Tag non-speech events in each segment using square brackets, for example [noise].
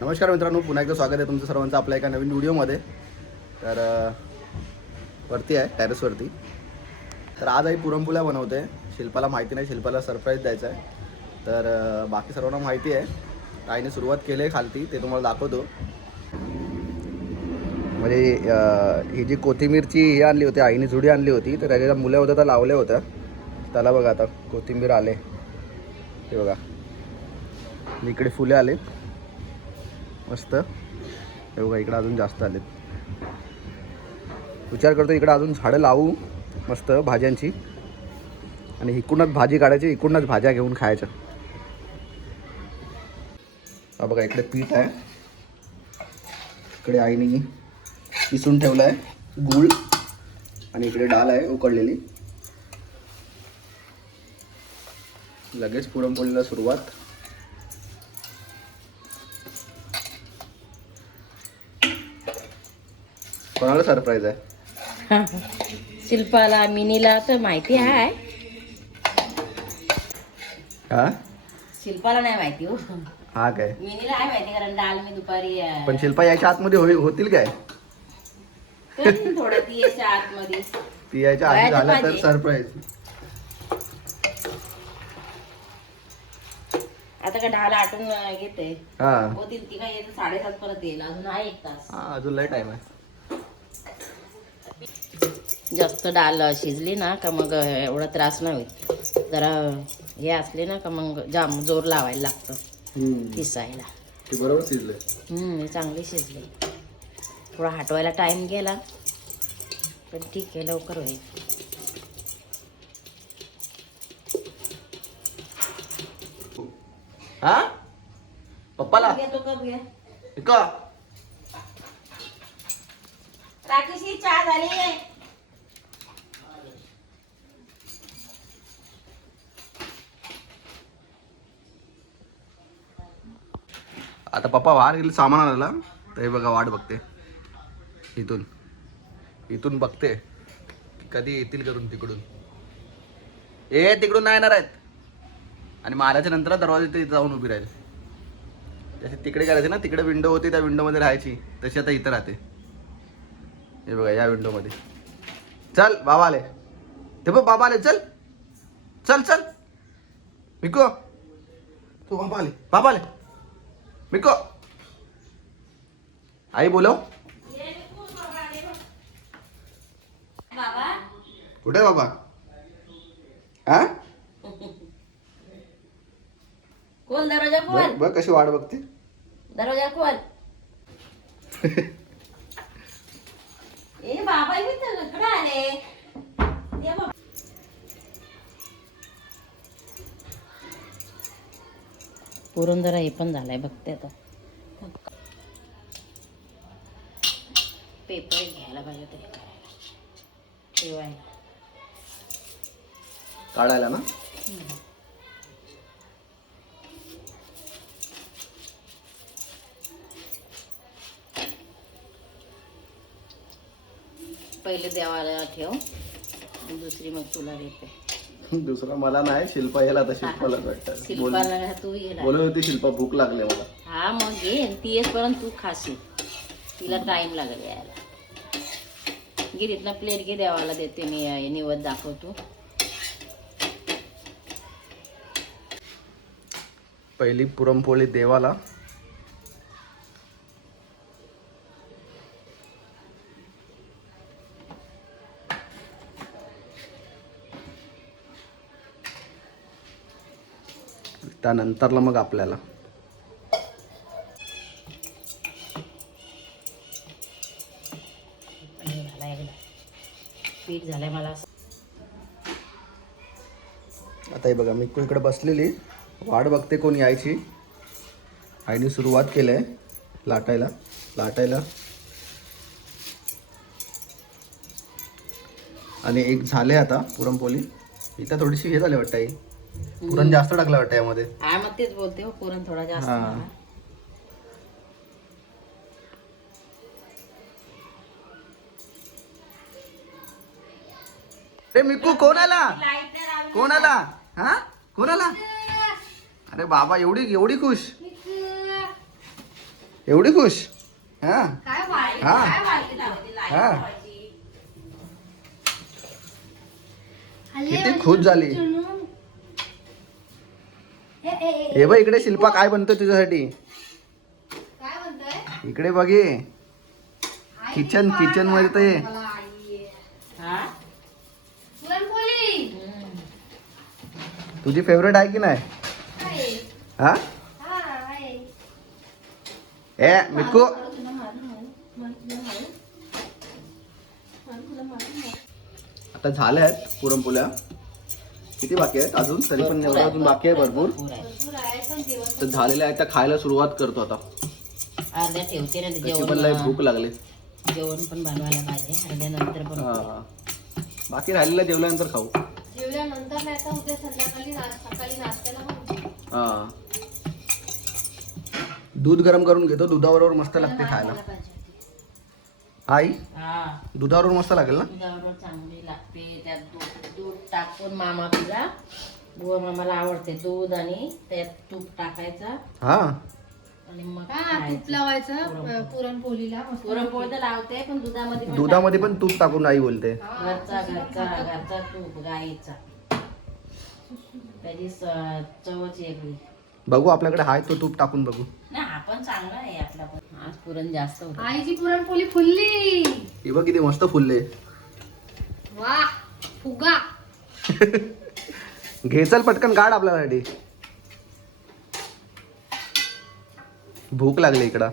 नमस्कार मित्रांनो पुन्हा एकदा स्वागत आहे तुमचं सर्वांचं आपल्या एका नवीन व्हिडिओमध्ये. तर वरती आहे टेरेसवरती तर आज आई पुरणपुल्या बनवते. शिल्पाला माहिती नाही शिल्पाला सरप्राईज द्यायचं आहे. तर बाकी सर्वांना माहिती आहे. आईने सुरुवात केली आहे खालती ते तुम्हाला दाखवतो. म्हणजे ही जी कोथिंबीरची ही आणली होती आईने जुडी आणली होती तर त्याच्या मुलं होत्या त्या लावल्या होत्या. त्याला बघा आता कोथिंबीर आले. ते बघा. इकडे फुले आलेत. मस्त. हे बघा इकडे अजून जास्त आलेत. विचार करतो इकडे अजून झाडं लावू. मस्त भाज्यांची. आणि इकडूनच भाजी काढायची इकडूनच भाज्या घेऊन खायच्या. हा बघा इकडे पीठ आहे. इकडे आईने किसून ठेवलं आहे गूळ. आणि इकडे डाळ आहे उकडलेली. लगेच पुरणपोळीला सुरुवात. कोणाला सरप्राईज आहे? शिल्पाला मिनीला तर माहिती आहे. हा? शिल्पाला नाही माहिती हो. हा काय? मिनीला आहे माहिती कारण डाल मी दुपारी अं, पण शिल्पा याच्या आतमध्ये होईल होतील काय? करीन थोडं ती याच्या आतमध्ये. ती याच्या आधी वयाच्या झालं तर पाहिजे. सरप्राईज आता का ढाल आटून अं, घेते. हा. होतील ती काय येतं साडेसात परत येईल. अजून आहे एक तास. हा अजून लय टाइम आहे. जास्त डाल शिजली ना का मग एवढा त्रास नाही होईल जरा हे असले ना का मग जाम जोर लावायला लागतं. पिसायला ते बरोबर शिजले. हम्म हे चांगली शिजली. थोडा हटवायला टाइम गेला पण ठीक आहे लवकर होईल. हा? पप्पाला? का? राकेशची चहा झाली आता पप्पा बाहेर गेले सामान आणायला. तर हे बघा वाट बघते. इथून. इथून बघते कधी येतील करून तिकडून. ए तिकडून नाही येणार आहेत. आणि मारायच्या नंतर दरवाजा ते जाऊन उभी राहील. जशी तिकडे करायचे ना तिकडे विंडो होती त्या विंडोमध्ये राहायची. तशी आता इथं राहते. हे बघा या विंडोमध्ये चल बाबा आले. ते बघ बाबा आले. चल. चल चल. विको. तू बाबा आले. बाबा आले. मिको आई बाबा. कुठे बाबा? हा कोण दरवाजा खोल? बघ कशी वाट बघते? दरवाजा खोल [laughs] ए बाबा मी तर इकडे आले ये बाबा. पुरण जरा हे पण झालंय बघते आता. पेपर घ्यायला पाहिजे ते करायला. ठेवायला. काढायला ना? पहिले देवाला ठेव दुसरी मग तुला देते. दुसरा मला नाही शिल्पा याला आता शिल्पाला वाटतं बोल शिल्पाला तू गेला बोलत होती शिल्पा भूक लागली मला. हा मग घे ती येसपर्यंत तू खाशील तिला टाइम लागेल यायला. गिरीतनं प्लेट घे देवाला देते मी अं, निवद दाखवतो. पहिली पुरणपोळी देवाला. त्यानंतरला मग आपल्याला. पीठ झालंय मला आता हे बघा मी इकडे बसलेली. वाट बघते कोण यायची. आईने सुरुवात केली आहे लाटायला. लाटायला. आणि एक झाले आता पुरणपोळी. इथं थोडीशी हे झाली वाटतं आई. पुरण जास्त टाकलं वाटतं यामध्ये? हा मग तेच बोलते हो पुरण थोडा जास्त हा. झाला. रे मिकू कोण आला? कोण आला? हा? कोण आला? अरे बाबा एवढी एवढी खुश. एवढी खुश? हा? हा. हा. किती खुश झाली. हे बघ इकडे शिल्पा काय बनतोय तुझ्यासाठी? इकडे बघ किचन किचनमध्ये. हा. हम्म. तुझी फेवरेट आहे की नाही. हा? हा. ए मिकू आता झाल्या आहेत पुरणपोळ्या. किती बाकी आहेत अजून तरी पण भरपूर एवढं आहे, अजून बाकी आहे भरपूर आहे. आहे तर झालेल्या आहेत त्या खायला सुरुवात करतो आता अर्ध्या ठेवते ना ते त्याची पण लय भूक लागली जेवण पण बनवायला पाहिजे अर्ध्या नंतर पण हा. बाकी राहिलेल्या जेवल्यानंतर खाऊ जेवल्यानंतर नाही तर उद्या संध्याकाळी नाश- सकाळी नाश्त्याला बनवू. हा दूध गरम करून घेतो दुधाबरोबर मस्त लागते खायला. आई? हा. दुधाबरोबर मस्त लागेल ना? दुधाबरोबर चांगली लागते. त्यात दूध दूध टाकून मामा पिला बुवा मामाला आवडते दूध आणि त्यात तूप टाकायचा. हा. आणि मग हा खायचं. लावायचं पुरणपोळी. पुरणपोळीला मस्त. पुरणपोळी तर लावते पण दुधामध्ये पण दुधामध्ये पण तूप टाकून आई बोलते. हा, घरचा तशी पण घरचा खातात. घरचा तूप गाईचा. त्याची स- चवच वेगळी. बघू आपल्याकडे हाय तो तूप टाकून बघू. ना आपण चांगला आहे आपला पण आज पुरण जास्त होतं. आईची पुरणपोळी फुलली. ही बघ किती मस्त फुलले. वा फुगा. [laughs] घे चल पटकन काढ आपल्यासाठी. भूक लागली इकडं.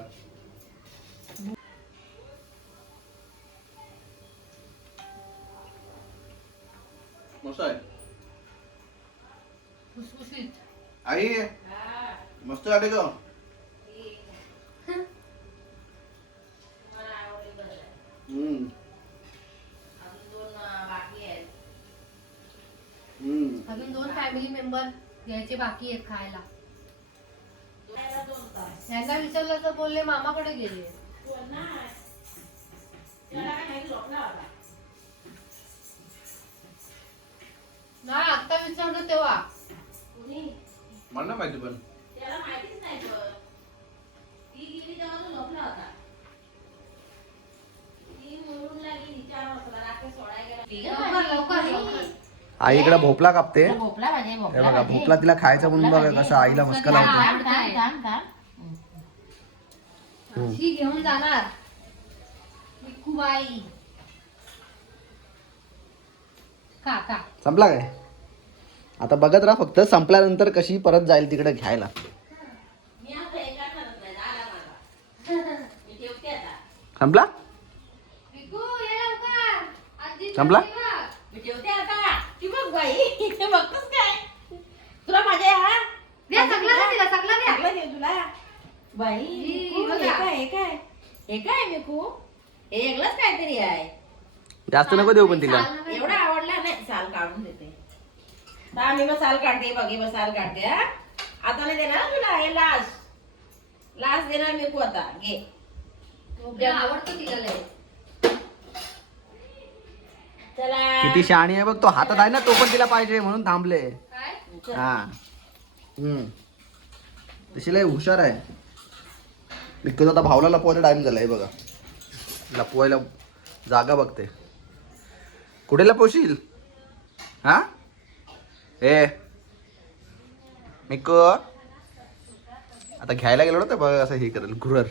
मस्त झाले ग. हम्म. हम्म. अजून दोन फॅमिली मेंबर घ्यायचे बाकी आहेत खायला. यांना विचारलं तर बोलले मामाकडे गेले. नाही आता विचारलं तेव्हा. मला माहिती पण. तो झोपला होता. ती चार वाजता, रात्री सोडायला गेला. आई इकडे भोपला कापते भाजी, हे भोपळा बघा भाजी. भोपला तिला खायचं म्हणून बघा भाजी. कसं आईला मस्का लावतो थांब, थांब, थांब, थांब. ही घेऊन जाणार बाई का का संपला काय आता बघत राहा फक्त संपल्यानंतर कशी परत जाईल तिकडे घ्यायला मी आता हे करणारच नाही, झाला मला. मी ठेवते आता. संपला. मी आता. ती बघ बाई, हे बघतोस काय? तुला मजा आहे हा? द्या सगळं द्या तिला सगळं द्या. चांगलं देऊ तुला. बाई मिकू, हे बघा. काय हे काय? हे काय मिकू हे वेगळंच काहीतरी आहे. जास्त नको देऊ पण तिला. एवढा आवडला नाही. साल काढून देते. हा मी बस साल काढते. बघ साल काढते हा. आता नाही देणार तुला हे लास लास देणार मिकू आता. घे. भोपळा आवडतो तिला लय. चला. किती शहाणी आहे बघ तो हातात आहे ना तो पण तिला पाहिजे म्हणून थांबले. काय. हा. हम्म. तशी लय हुशार आहे. निघतो आता भावला लपवायचा टाइम झालाय बघा. लपवायला जागा बघते. कुठे लपवशील? हा? ए. मिको आता घ्यायला गेलो ना तर बघ असं हे करेल घुरर.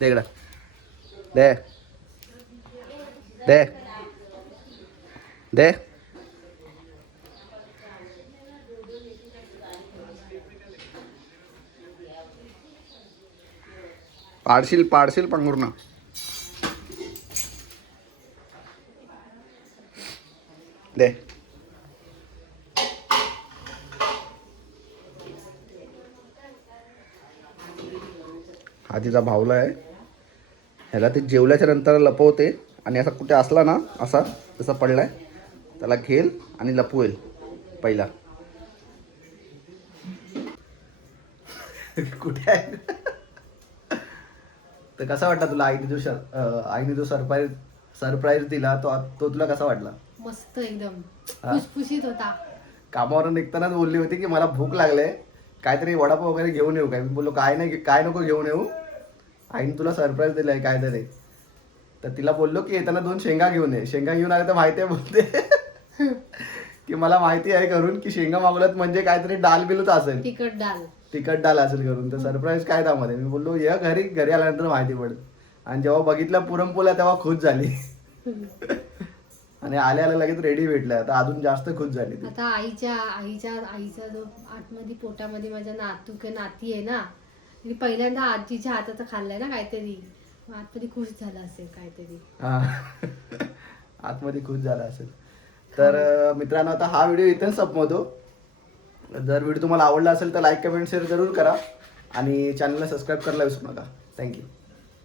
दे इकडं. दे दे दे पाडशील पाडशील पंगुरणा दे हा तिचा भावला आहे. ह्याला ते जेवल्याच्या नंतर लपवते. आणि असा कुठे असला ना असा तसा पडलाय. त्याला घेईल आणि लपवेल पहिला. [laughs] कुठे आहे? तर कसा वाटला तुला आईने जो अं, आईने जो सरप्राईज सरप्राईज दिला तो तो तुला कसा वाटला? मस्त एकदम? फुसफुसीत होता. कामावरून निघतानाच बोलली होती की मला भूक लागले. काहीतरी वडापाव वगैरे घेऊन येऊ काय? मी बोललो काय नाही काय नको घेऊन येऊ. आईने तुला सरप्राईज दिलाय काहीतरी तर. तिला बोललो की येताना दोन शेंगा घेऊन ये. शेंगा घेऊन आले तर माहिती आहे बोलते. [laughs] की मला माहिती आहे करून की शेंगा मागवल्यात म्हणजे काहीतरी डाल बिलच असेल. तिखट डाल. तिखट डाल असेल करून. तर सरप्राईज काय त्यामध्ये मी बोललो ये घरी घरी आल्यानंतर माहिती पडेल. आणि जेव्हा बघितलं पुरणपोळ्या तेव्हा खुश झाली. [laughs] आणि आल्या आल्या लगेच रेडी भेटल्या. तर अजून जास्त खुश झाली ती. आता आईच्या आईच्या आईचा जो आतमध्ये पोटामध्ये माझ्या नातू किंवा नाती आहे ना मी पहिल्यांदा आजीच्या हाताचं खाल्लंय ना काहीतरी. मग आतमध्ये खुश झाला असेल काहीतरी. हा. आतमध्ये खुश झाला असेल. तर अं, मित्रांनो आता हा व्हिडिओ इथेच संपवतो. जर व्हिडिओ तुम्हाला आवडला असेल तर लाईक कमेंट शेअर जरूर करा. आणि चॅनलला सबस्क्राईब करायला विसरू नका. थँक्यू